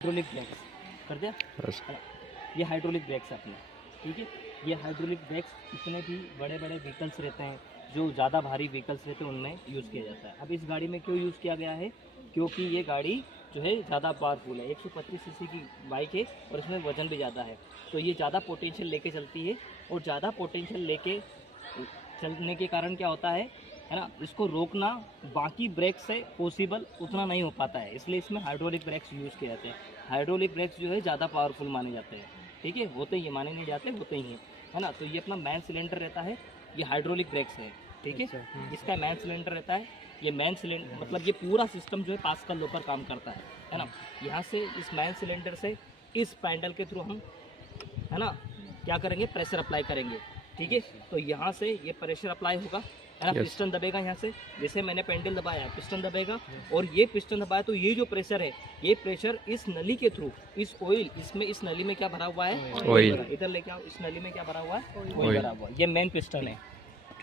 Hydraulic breaks कर दिया। ये हाइड्रोलिक ब्रेक्स अपने, ठीक है। ये हाइड्रोलिक ब्रेक्स जितने भी बड़े बड़े व्हीकल्स रहते हैं, जो ज़्यादा भारी व्हीकल्स रहते हैं, उनमें यूज़ किया जाता है। अब इस गाड़ी में क्यों यूज़ किया गया है? क्योंकि ये गाड़ी जो है ज़्यादा पावरफुल है, 125 सीसी की बाइक है और इसमें वज़न भी ज़्यादा है, तो ये ज़्यादा पोटेंशियल लेके चलती है। और ज़्यादा पोटेंशियल लेके चलने के कारण क्या होता है ना, इसको रोकना बाकी ब्रेक से पॉसिबल उतना नहीं हो पाता है, इसलिए इसमें हाइड्रोलिक ब्रेक्स यूज़ किए जाते हैं। हाइड्रोलिक ब्रेक्स जो है ज़्यादा पावरफुल माने जाते हैं, ठीक है। होते ही माने नहीं जाते, होते ही हैं, है ना। तो ये अपना मेन सिलेंडर रहता है, ये हाइड्रोलिक ब्रेक्स है, ठीक है। इसका मेन सिलेंडर रहता है, ये मेन सिलेंडर मतलब ये पूरा सिस्टम जो है पास्कल लॉ पर काम करता है ना। यहाँ से इस मेन सिलेंडर से इस पैडल के थ्रू हम, है ना, क्या करेंगे, प्रेशर अप्लाई करेंगे, ठीक है। तो यहाँ से ये प्रेशर अप्लाई होगा, है ना। पिस्टन दबेगा यहाँ से, जैसे मैंने पेंडल दबाया पिस्टन दबेगा, और ये पिस्टन दबाया तो ये जो प्रेशर है, ये प्रेशर इस नली के थ्रू, इस ऑयल, इसमें इस नली में क्या भरा हुआ है, ऑयल। इधर लेके आओ, इस नली में क्या भरा हुआ है, ऑयल भरा हुआ है। ये मेन पिस्टन है,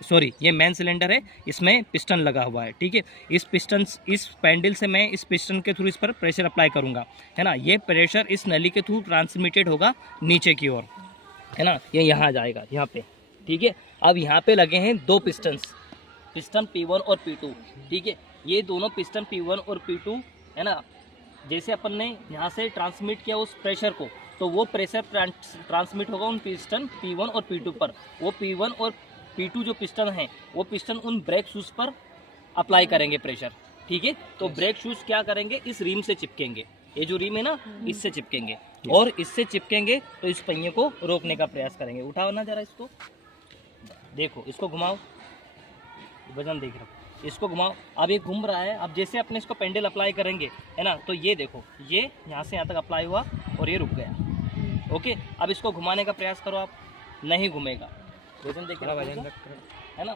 सॉरी ये मेन सिलेंडर है, इसमें पिस्टन लगा हुआ है, ठीक है। इस पिस्टन, इस पैंडल से मैं इस पिस्टन के थ्रू इस पर प्रेशर अप्लाई करूंगा, है ना। ये प्रेशर इस नली के थ्रू ट्रांसमिटेड होगा नीचे की ओर, है ना। ये यहाँ जाएगा, यहाँ पे, ठीक है। अब यहाँ पे लगे हैं दो पिस्टन्स, पिस्टन P1 और P2, ठीक है। ये दोनों पिस्टन P1 और P2, है ना, जैसे अपन ने यहाँ से ट्रांसमिट किया उस प्रेशर को, तो वो प्रेशर ट्रांसमिट होगा उन पिस्टन P1 और P2 पर। वो P1 और P2 जो पिस्टन हैं, वो पिस्टन उन ब्रेक शूज़ पर अप्लाई करेंगे प्रेशर, ठीक है। तो ब्रेक शूज़ क्या करेंगे, इस रिम से चिपकेंगे, ये जो रिम है ना, इससे चिपकेंगे, और इससे चिपकेंगे तो इस पहिए को रोकने का प्रयास करेंगे। उठाओ ना जरा इसको, देखो इसको घुमाओ, वजन देख रहा हूँ, इसको घुमाओ। अब ये घूम रहा है, अब जैसे अपने इसको पेंडल अप्लाई करेंगे, है ना, तो ये देखो, ये यहाँ से यहाँ तक अप्लाई हुआ और ये रुक गया, ओके। अब इसको घुमाने का प्रयास करो आप, नहीं घूमेगा, वजन देख रहा है ना,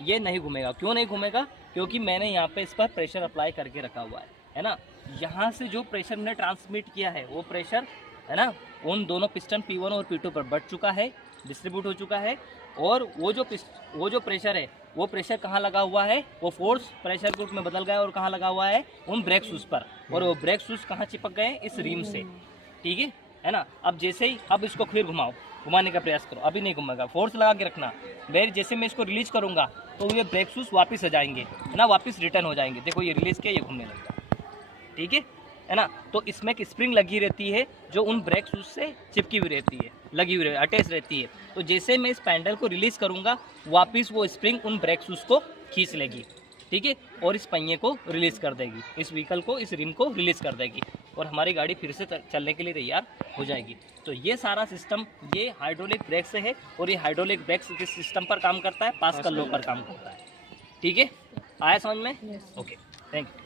ये नहीं घूमेगा। क्यों नहीं घूमेगा? क्योंकि मैंने यहाँ पे इस पर प्रेशर अप्लाई करके रखा हुआ है ना। यहाँ से जो प्रेशर मैंने ट्रांसमिट किया है, वो प्रेशर, है ना, उन दोनों पिस्टन P1 और P2 पर बढ़ चुका है, डिस्ट्रीब्यूट हो चुका है। और वो जो प्रेशर है, वो प्रेशर कहाँ लगा हुआ है, वो फोर्स प्रेशर ग्रुप में बदल गया और कहाँ लगा हुआ है, उन ब्रेक शूज़ पर। और वो ब्रेक शूज़ कहाँ चिपक गए, इस रिम से, ठीक है ना। अब जैसे ही, अब इसको फिर घुमाओ, घुमाने का प्रयास करो, अभी नहीं घुमाएगा, फोर्स लगा के रखना। जैसे मैं इसको रिलीज करूँगा तो ये ब्रेक शूज़ वापस आ जाएंगे, है ना, वापस रिटर्न हो जाएंगे। देखो ये रिलीज किया, ये घूमने लगता, ठीक है ना। तो इसमें एक स्प्रिंग लगी रहती है जो उन ब्रेक शूज़ से चिपकी हुई रहती है, लगी हुई अटैच रहती है। तो जैसे मैं इस पैडल को रिलीज़ करूँगा, वापस वो स्प्रिंग उन ब्रेक शूज़ को खींच लेगी, ठीक है, और इस पहिए को रिलीज़ कर देगी, इस व्हीकल को, इस रिम को रिलीज़ कर देगी, और हमारी गाड़ी फिर से चलने के लिए तैयार हो जाएगी। तो ये सारा सिस्टम ये हाइड्रोलिक ब्रेक से है, और ये हाइड्रोलिक ब्रेक किस सिस्टम पर काम करता है, पास्कल लॉ पर काम करता है, ठीक है। आया समझ में? Okay, thank you.